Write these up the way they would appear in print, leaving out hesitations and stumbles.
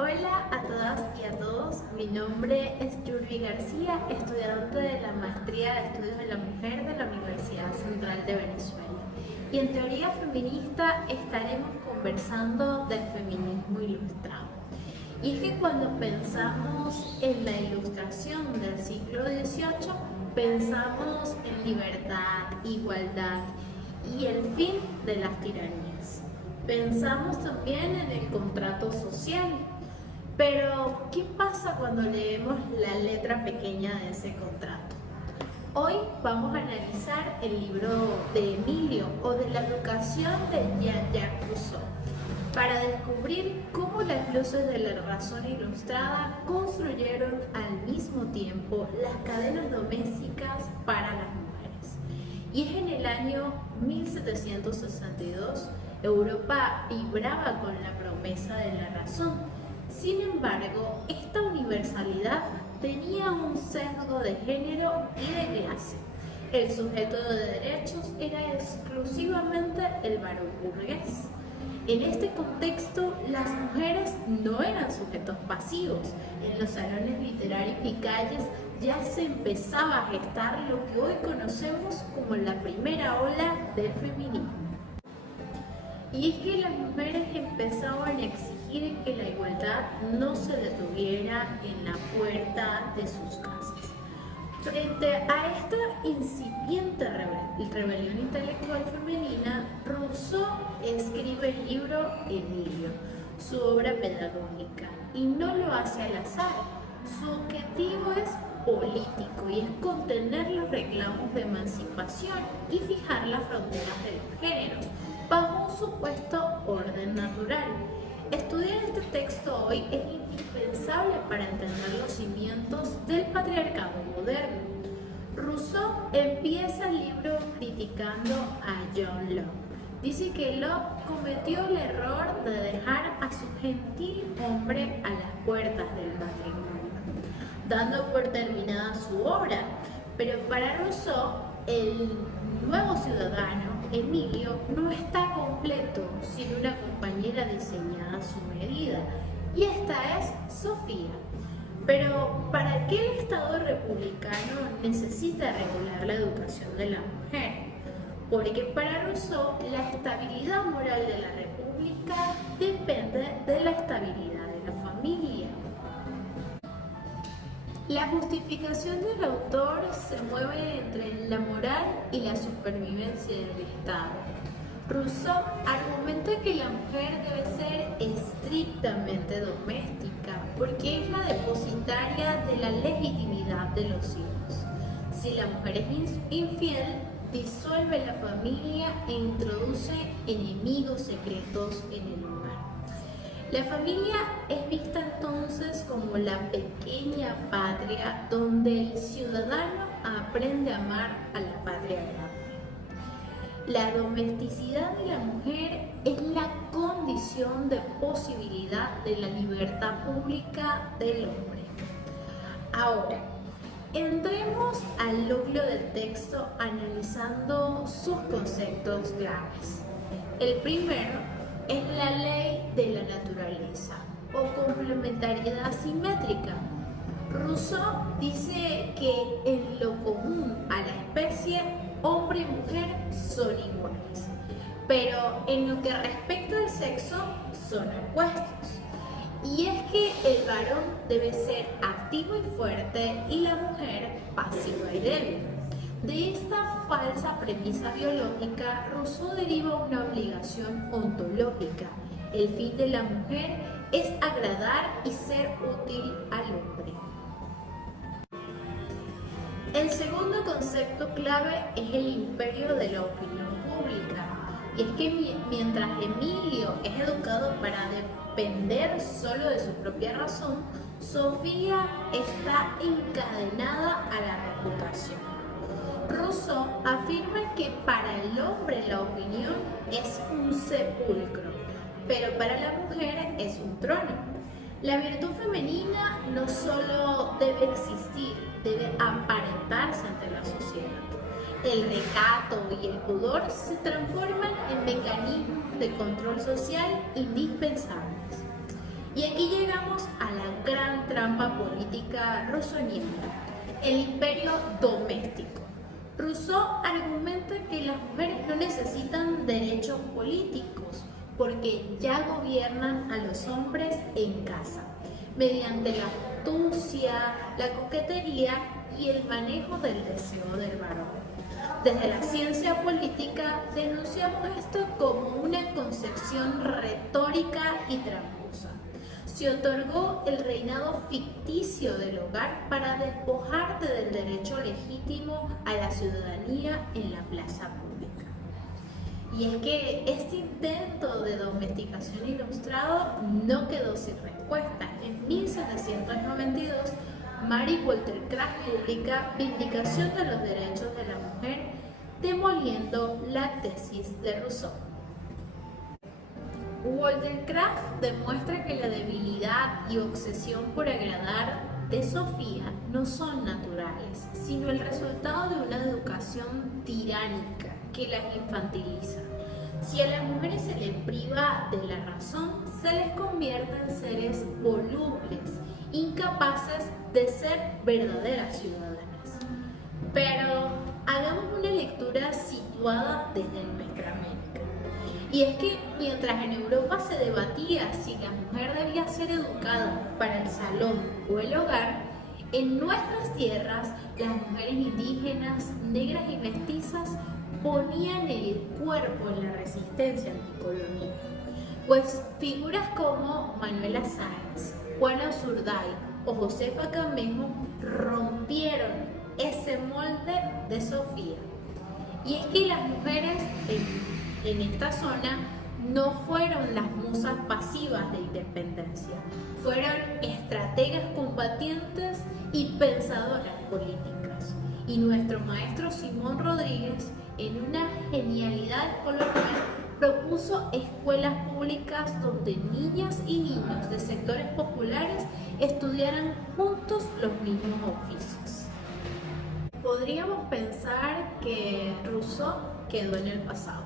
Hola a todas y a todos, mi nombre es Yurbi García, estudiante de la Maestría de Estudios de la Mujer de la Universidad Central de Venezuela. Y en Teoría Feminista estaremos conversando del feminismo ilustrado. Y es que cuando pensamos en la ilustración del siglo XVIII, pensamos en libertad, igualdad y el fin de las tiranías. Pensamos también en el contrato social. Pero, ¿qué pasa cuando leemos la letra pequeña de ese contrato? Hoy vamos a analizar el libro de Emilio o de la educación de Jean-Jacques Rousseau para descubrir cómo las luces de la razón ilustrada construyeron al mismo tiempo las cadenas domésticas para las mujeres. Y es en el año 1762, Europa vibraba con la promesa de la razón. Sin embargo, esta universalidad tenía un sesgo de género y de clase. El sujeto de derechos era exclusivamente el varón burgués. En este contexto, las mujeres no eran sujetos pasivos. En los salones literarios y calles ya se empezaba a gestar lo que hoy conocemos como la primera ola del feminismo. Y es que las mujeres empezaban a exigir que la igualdad no se detuviera en la puerta de sus casas. Frente a esta incipiente rebelión intelectual femenina, Rousseau escribe el libro Emilio, su obra pedagógica, y no lo hace al azar. Su objetivo es político y es contener los reclamos de emancipación y fijar las fronteras de los géneros bajo un supuesto orden natural. Estudiar este texto hoy es indispensable para entender los cimientos del patriarcado moderno. Rousseau empieza el libro criticando a John Locke. Dice que Locke cometió el error de dejar a su gentil hombre a las puertas del matrimonio, dando por terminada su obra. Pero para Rousseau, el nuevo ciudadano, Emilio, no está completo sin una compañera diseñada a su medida, y esta es Sofía. Pero ¿para qué el Estado republicano necesita regular la educación de la mujer? Porque para Rousseau la estabilidad moral de la república depende de la estabilidad de la familia. La justificación del autor se mueve entre la moral y la supervivencia del Estado. Rousseau argumenta que la mujer debe ser estrictamente doméstica porque es la depositaria de la legitimidad de los hijos. Si la mujer es infiel, disuelve la familia e introduce enemigos secretos en el hogar. La familia es vista entonces como la pequeña patria donde el ciudadano aprende a amar a la patria grande. La domesticidad de la mujer es la condición de posibilidad de la libertad pública del hombre. Ahora, entremos al núcleo del texto analizando sus conceptos claves. El primero es la ley de la naturaleza o complementariedad simétrica. Rousseau dice que en lo común a la especie, hombre y mujer son iguales, pero en lo que respecta al sexo son opuestos. Y es que el varón debe ser activo y fuerte y la mujer pasiva y débil. De esta falsa premisa biológica, Rousseau deriva una obligación ontológica. El fin de la mujer es agradar y ser útil al hombre. El segundo concepto clave es el imperio de la opinión pública. Y es que mientras Emilio es educado para depender solo de su propia razón, Sofía está encadenada a la reputación. Rousseau afirma que para el hombre la opinión es un sepulcro, pero para la mujer es un trono. La virtud femenina no solo debe existir, debe aparentarse ante la sociedad. El recato y el pudor se transforman en mecanismos de control social indispensables. Y aquí llegamos a la gran trampa política rusoniana, el imperio doméstico. Rousseau argumenta que las mujeres no necesitan derechos políticos porque ya gobiernan a los hombres en casa, mediante la astucia, la coquetería y el manejo del deseo del varón. Desde la ciencia política denunciamos esto como una concepción retórica y tramposa. Se otorgó el reinado ficticio del hogar para despojarte del derecho legítimo a la ciudadanía en la plaza pública. Y es que este intento de domesticación ilustrado no quedó sin respuesta. En 1792, Mary Wollstonecraft publica Vindicación de los Derechos de la Mujer, demoliendo la tesis de Rousseau. Wollstonecraft demuestra que la debilidad y obsesión por agradar de Sofía no son naturales, sino el resultado de una educación tiránica que las infantiliza. Si a las mujeres se les priva de la razón, se les convierte en seres volubles, incapaces de ser verdaderas ciudadanas. Pero hagamos una lectura situada desde nuestra América. Y es que mientras en Europa se debatía si la mujer debía ser educada para el salón o el hogar, en nuestras tierras las mujeres indígenas, negras y mestizas ponían el cuerpo en la resistencia anticolonial. Pues figuras como Manuela Sáenz, Juana Zurday o Josefa Camejo rompieron ese molde de Sofía. Y es que las mujeres en esta zona no fueron las musas pasivas de independencia, fueron estrategas combatientes y pensadoras políticas. Y nuestro maestro Simón Rodríguez, en una genialidad colonial, propuso escuelas públicas donde niñas y niños de sectores populares estudiaran juntos los mismos oficios. Podríamos pensar que Rousseau quedó en el pasado,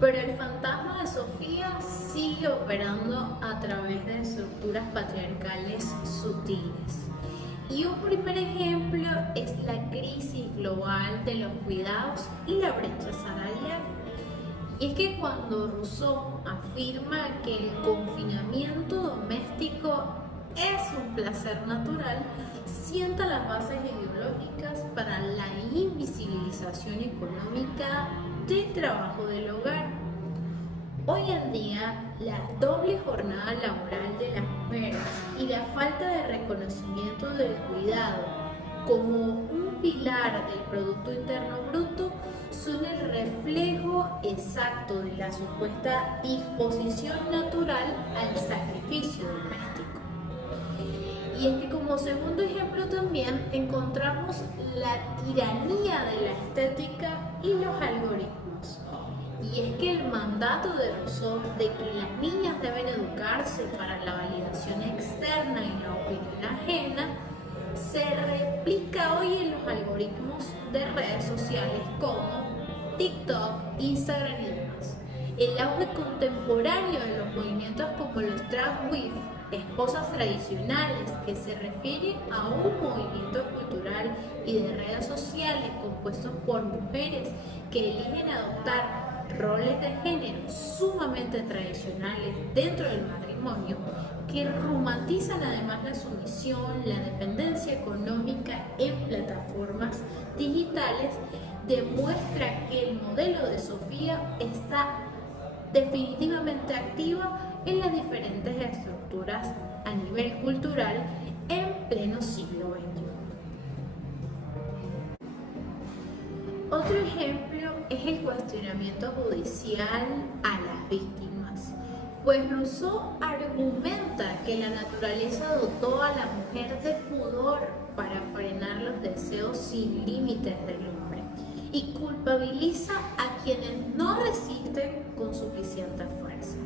pero el fantasma de Sofía sigue operando a través de estructuras patriarcales sutiles. Y un primer ejemplo es la crisis global de los cuidados y la brecha salarial. Y es que cuando Rousseau afirma que el confinamiento doméstico es un placer natural, sienta las bases ideológicas para la invisibilización económica del trabajo del hogar. Hoy en día, la doble jornada laboral de las mujeres y la falta de reconocimiento del cuidado como un pilar del Producto Interno Bruto son el reflejo exacto de la supuesta disposición natural al sacrificio doméstico. Y es que como segundo ejemplo también encontramos la tiranía de la estética y los algoritmos. Y es que el mandato de Rousseau de que las niñas deben educarse para la validación externa y la opinión ajena se replica hoy en los algoritmos de redes sociales como TikTok, Instagram y demás. El auge contemporáneo de los movimientos como los drag wives, esposas tradicionales, que se refiere a un movimiento cultural y de redes sociales compuestos por mujeres que eligen adoptar roles de género sumamente tradicionales dentro del matrimonio, que romantizan además la sumisión, la dependencia económica en plataformas digitales, demuestra que el modelo de Sofía está definitivamente activa en las diferentes estructuras a nivel cultural en pleno siglo XXI. Otro ejemplo es el cuestionamiento judicial a las víctimas, pues Rousseau argumenta que la naturaleza dotó a la mujer de pudor para frenar los deseos sin límites del hombre y culpabiliza a quienes no resisten con suficiente fuerza.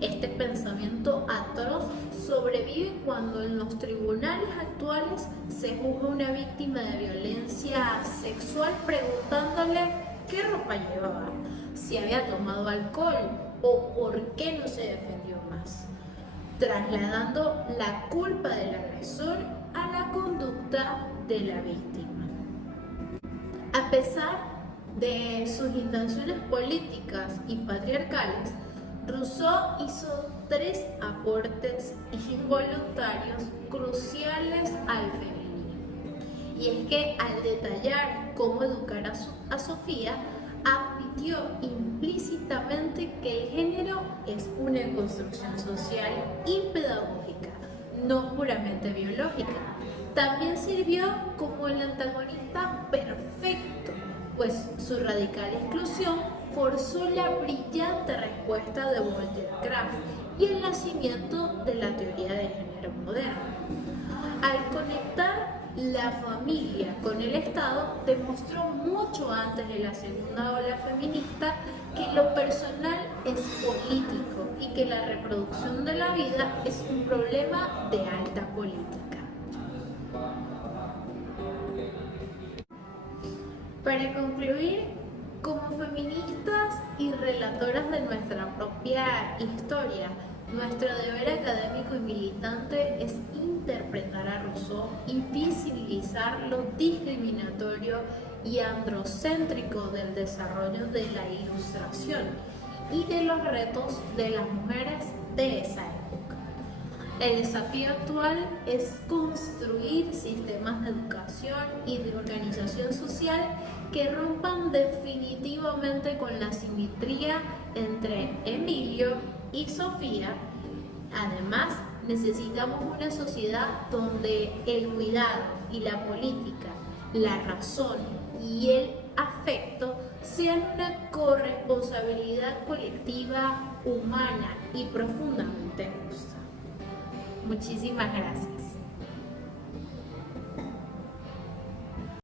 Este pensamiento atroz sobrevive cuando en los tribunales actuales se juzga a una víctima de violencia sexual preguntándole qué ropa llevaba, si había tomado alcohol o por qué no se defendió más. trasladando la culpa del agresor a la conducta de la víctima. A pesar de sus intenciones políticas y patriarcales, Rousseau hizo 3 aportes involuntarios cruciales al feminismo. Y es que al detallar cómo educar a Sofía, admitió implícitamente que el género es una construcción social y pedagógica, no puramente biológica. También sirvió como el antagonista perfecto, pues su radical exclusión forzó la brillante respuesta de Walter Kraft y el nacimiento de la teoría de género moderna. Al conectar la familia con el Estado, demostró mucho antes de la segunda ola feminista que lo personal es político y que la reproducción de la vida es un problema de alta política. Para concluir, como feministas y relatoras de nuestra propia historia, nuestro deber académico y militante es interpretar a Rousseau y visibilizar lo discriminatorio y androcéntrico del desarrollo de la Ilustración y de los retos de las mujeres de esa época. El desafío actual es construir sistemas de educación y de organización social que rompan definitivamente con la simetría entre Emilio y Sofía. Además, necesitamos una sociedad donde el cuidado y la política, la razón y el afecto sean una corresponsabilidad colectiva, humana y profundamente justa. Muchísimas gracias.